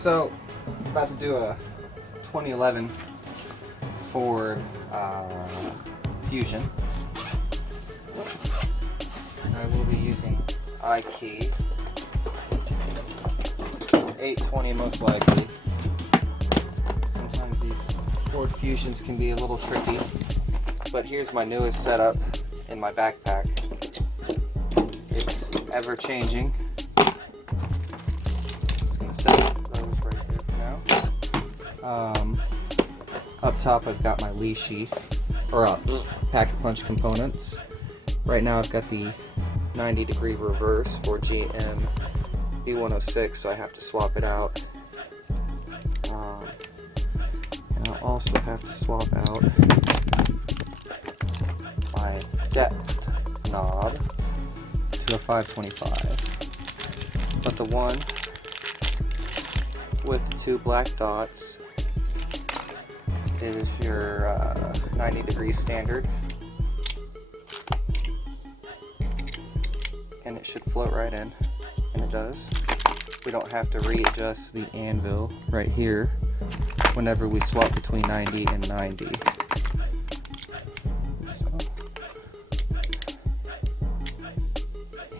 So, I'm about to do a 2011 Ford Fusion. And I will be using iKey 820 most likely. Sometimes these Ford Fusions can be a little tricky, but here's my newest setup in my backpack. It's ever changing. Just gonna set those right there for now. Up top I've got my leashy, or pack-a-punch components. Right now I've got the 90-degree reverse for GM B106, so I have to swap it out. And I'll also have to swap out my depth knob to a 525. But the one with the two black dots is your 90-degree standard, and it should float right in, and it does. We don't have to readjust the anvil right here whenever we swap between 90 and 90. So,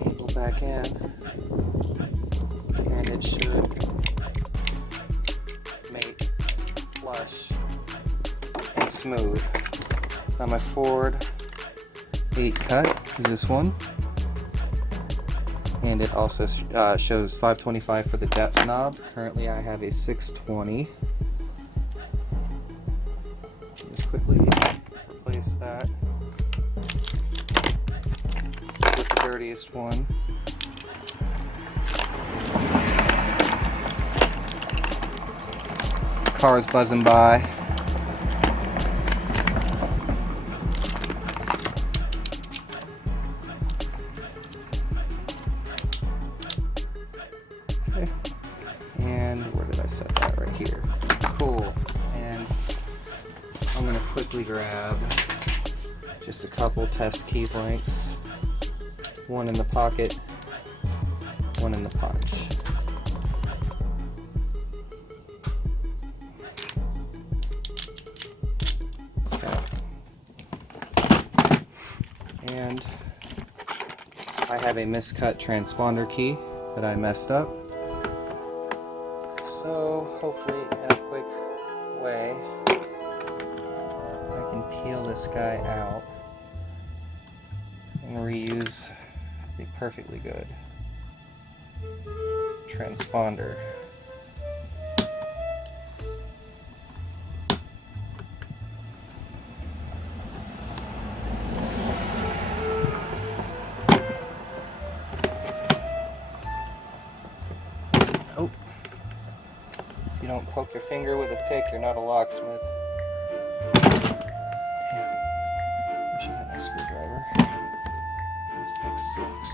angle back in, and it should make flush and smooth. Now my Ford 8 cut is this one, and it also shows 525 for the depth knob. Currently I have a 620. Just quickly replace that with the dirtiest one. Cars buzzing by. Okay. And where did I set that? Right here. Cool. And I'm going to quickly grab just a couple test key blanks. One in the pocket, one in the punch. And I have a miscut transponder-key that I messed up. So hopefully in a quick way I can peel this guy out and reuse the perfectly good transponder. Oh, if you don't poke your finger with a pick, you're not a locksmith. Damn. Wish I had my screwdriver. This pick sucks.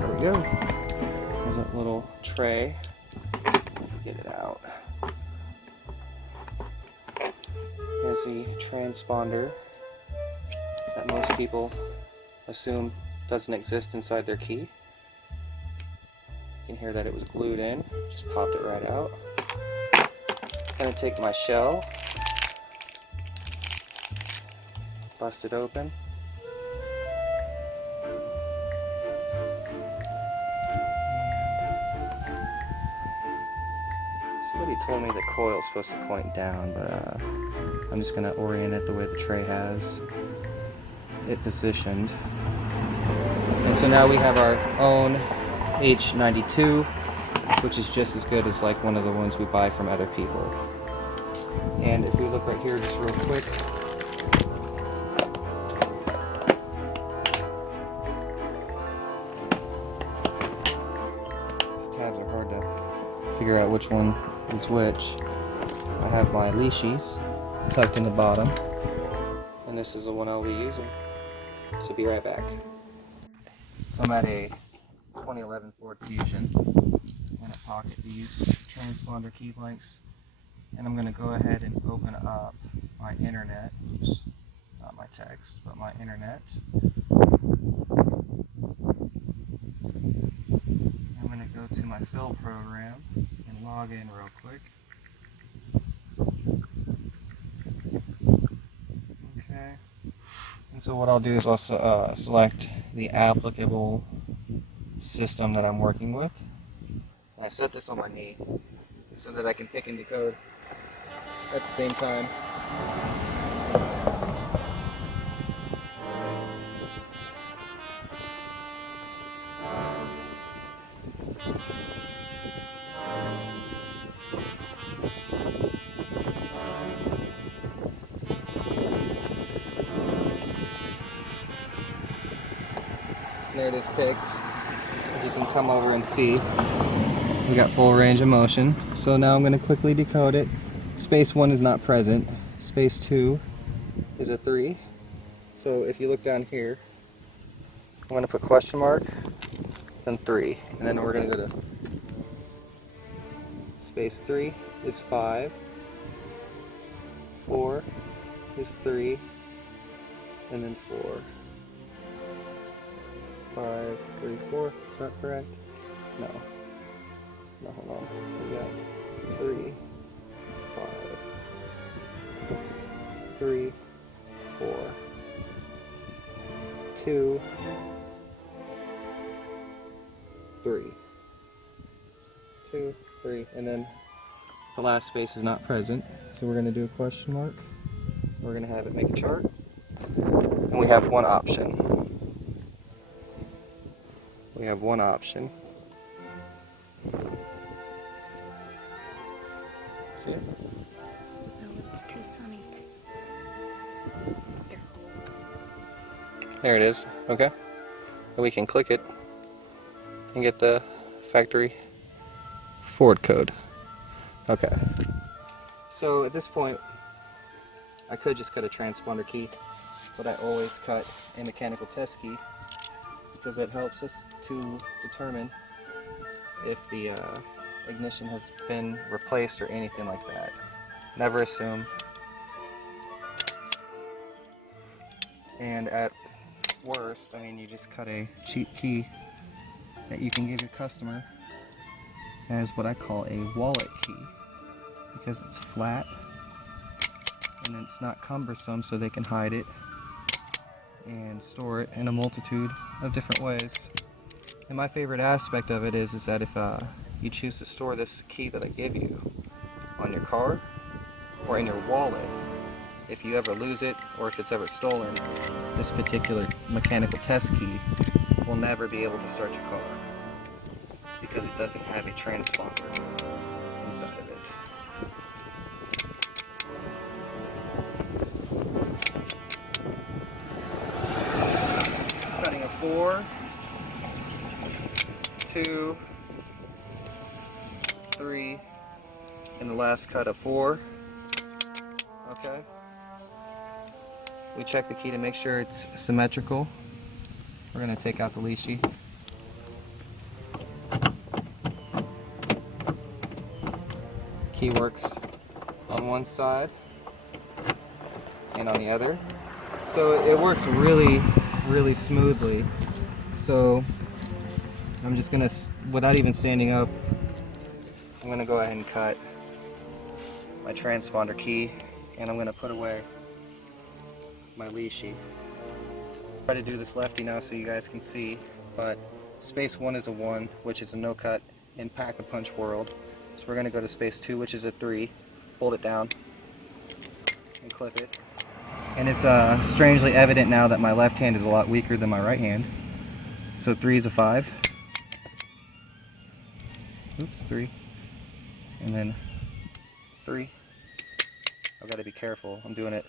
There we go. There's that little tray. Get it out. There's the transponder that most people assume doesn't exist inside their key. You can hear that it was glued in. Just popped it right out. I'm gonna take my shell, bust it open. Somebody told me the coil is supposed to point down, but I'm just going to orient it the way the tray has it positioned. And so now we have our own H92, which is just as good as like one of the ones we buy from other people. And if we look right here just real quick, these tabs are hard to figure out which one is which. I have my leashies tucked in the bottom, and this is the one I'll be using. So be right back. So I'm at a 2011 Ford Fusion. I'm going to pocket these transponder key blanks, and I'm going to go ahead and open up my internet. Oops, not my text, but my internet. I'm going to go to my fill program and log in real quick. Okay. And so what I'll do is I'll select the applicable system that I'm working with. And I set this on my knee so that I can pick and decode at the same time. There it is picked. You can come over and see we got full range of motion. So now I'm going to quickly decode it. Space 1 is not present. Space 2 is a 3. So if you look down here, I'm going to put question mark, then 3. And then we're going to go to space 3 is 5. 4 is 3. And then 4. 5, 3, 4. Is that correct? No. No, hold on. We got 3, 5, 3, 4, 2, 3. 2, 3, and then the last space is not present, so we're going to do a question mark. We're going to have it make a chart, and we have one option. We have one option. See it? No, it's too sunny. Here. There it is. Okay. And we can click it and get the factory Ford code. Okay. So at this point, I could just cut a transponder key, but I always cut a mechanical test key because that helps us to determine if the ignition has been replaced or anything like that. Never assume. And at worst, I mean, you just cut a cheap key that you can give your customer as what I call a wallet key, because it's flat and it's not cumbersome, so they can hide it and store it in a multitude of different ways. And my favorite aspect of it is that if you choose to store this key that I give you on your car or in your wallet, if you ever lose it or if it's ever stolen, this particular mechanical test key will never be able to start your car because it doesn't have a transponder inside of it. Cutting a 4, 2, 3, and the last cut a 4. Okay. We check the key to make sure it's symmetrical. We're going to take out the leashy. Key works on one side and on the other. So it works really, really smoothly. So I'm just going to, without even standing up, I'm going to go ahead and cut my transponder key, and I'm going to put away my leashy. Try to do this lefty now so you guys can see, but space 1 is a 1, which is a no cut in pack-a-punch world. So we're going to go to space 2, which is a 3, hold it down, and clip it. And it's strangely evident now that my left hand is a lot weaker than my right hand. So 3 is a 5. Oops, 3. And then 3. I've got to be careful. I'm doing it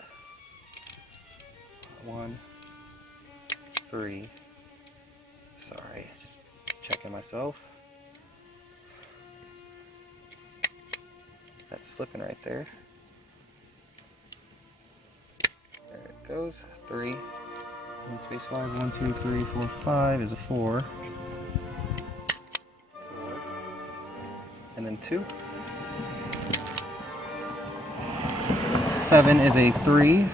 1, 3. Sorry, just checking myself. That's slipping right there. There it goes. 3. And space 5, 1, 2, 3, 4, 5 is a 4. 4. And then 2. 7 is a 3.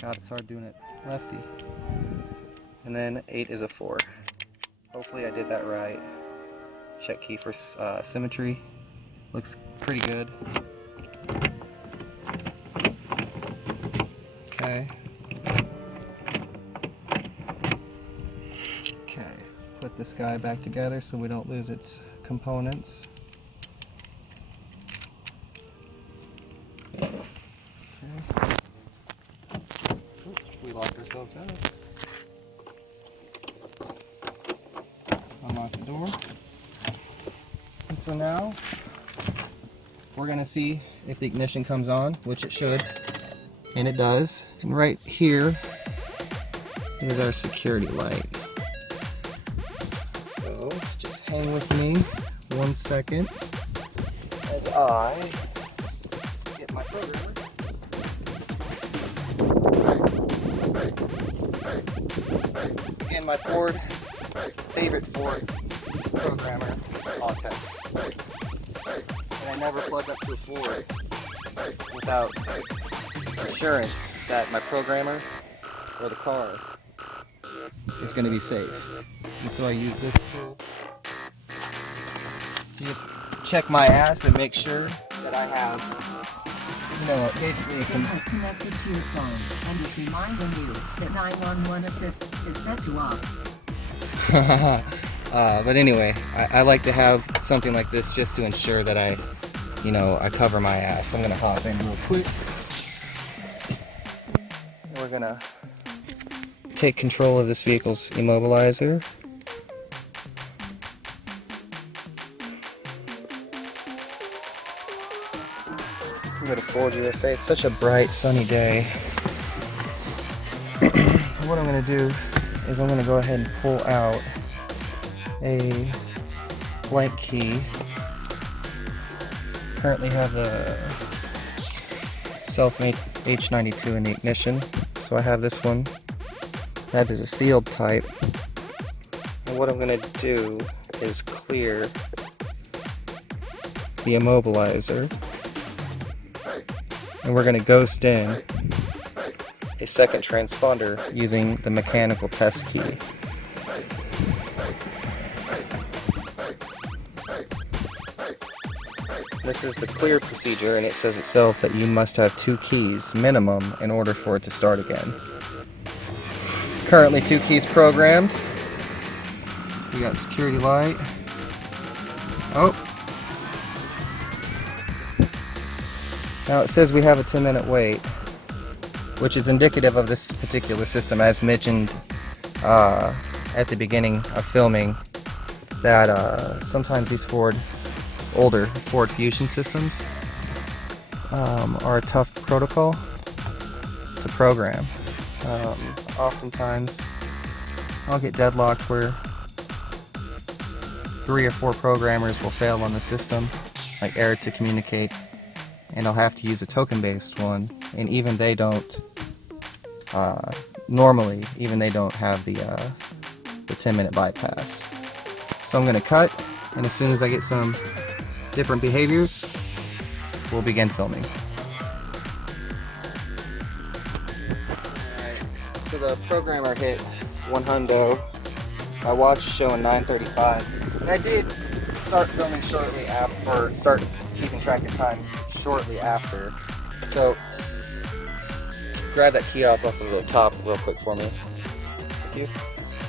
God, it's hard doing it lefty. And then 8 is a 4. Hopefully I did that right. Check key for symmetry. Looks pretty good. Okay. Okay. Put this guy back together so we don't lose its components. Okay. Oops, we locked ourselves out. Unlock the door. And so now we're going to see if the ignition comes on, which it should, and it does. And right here is our security light. So just hang with me 1 second as I get my programmer. Again, my favorite Ford programmer, Autech. And I never plug up to a Ford without assurance that my programmer or the car is going to be safe. And so I use this tool to just check my ass and make sure that I have, you know, basically has connected to your phone and is reminding you that 911 assist is set to off. but anyway, I like to have something like this just to ensure that I cover my ass. I'm gonna hop in real quick. We're gonna take control of this vehicle's immobilizer. I'm gonna Ford USA. It's such a bright, sunny day. What I'm gonna do is I'm gonna go ahead and pull out a blank key. Currently have a self-made H92 in the ignition, so I have this one. That is a sealed type. And what I'm going to do is clear the immobilizer, and we're going to ghost in a second transponder using the mechanical test key. This is the clear procedure, and it says itself that you must have 2 keys minimum in order for it to start again. Currently 2 keys programmed. We got security light. Oh. Now it says we have a 10-minute wait, which is indicative of this particular system, as mentioned at the beginning of filming, that sometimes these older Ford Fusion systems are a tough protocol to program. Oftentimes I'll get deadlocked where 3 or 4 programmers will fail on the system, like error to communicate, and I'll have to use a token-based one, and even they don't normally they don't have the 10-minute bypass. So I'm going to cut, and as soon as I get some different behaviors, we'll begin filming. Alright, so the programmer hit 100. My watch is showing 9:35, and I did start filming shortly after, or start keeping track of time shortly after. So grab that key off of the top real quick for me. Thank you.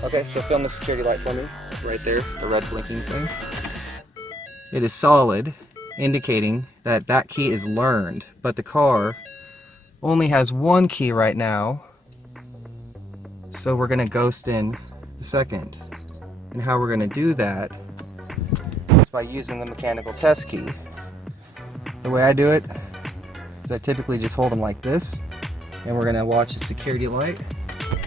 Okay, so film the security light for me, right there, the red blinking thing. It is solid, indicating that that key is learned, but the car only has 1 key right now, so we're going to ghost in the second. And how we're going to do that is by using the mechanical test key. The way I do it is I typically just hold them like this, and we're going to watch the security light.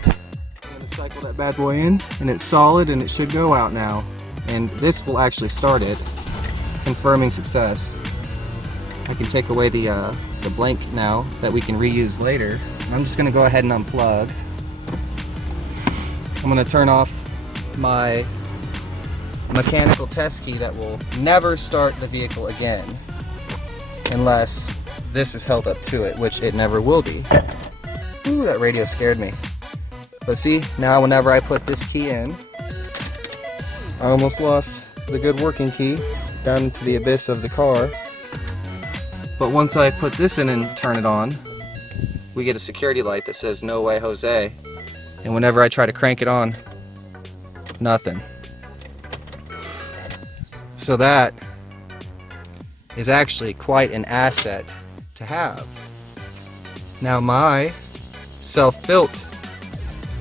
I'm going to cycle that bad boy in, and it's solid, and it should go out now. And this will actually start it, confirming success. I can take away the blank now that we can reuse later. I'm just gonna go ahead and unplug. I'm gonna turn off my mechanical test key that will never start the vehicle again unless this is held up to it, which it never will be. Ooh, that radio scared me. But see, now whenever I put this key in, I almost lost the good working key down into the abyss of the car. But once I put this in and turn it on, we get a security light that says "No way, Jose." And whenever I try to crank it on, nothing. So that is actually quite an asset to have. Now my self-built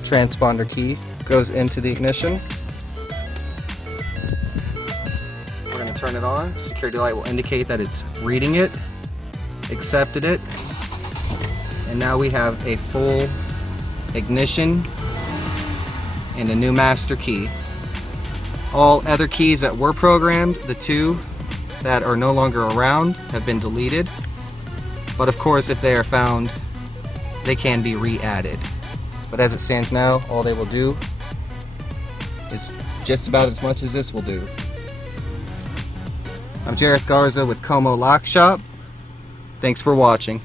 transponder key goes into the ignition. We're going to turn it on. Security light will indicate that it's reading it, accepted it, and now we have a full ignition and a new master key. All other keys that were programmed, the 2 that are no longer around, have been deleted. But of course, if they are found, they can be re-added. But as it stands now, all they will do is just about as much as this will do. I'm Jareth Garza with Como Lock Shop. Thanks for watching.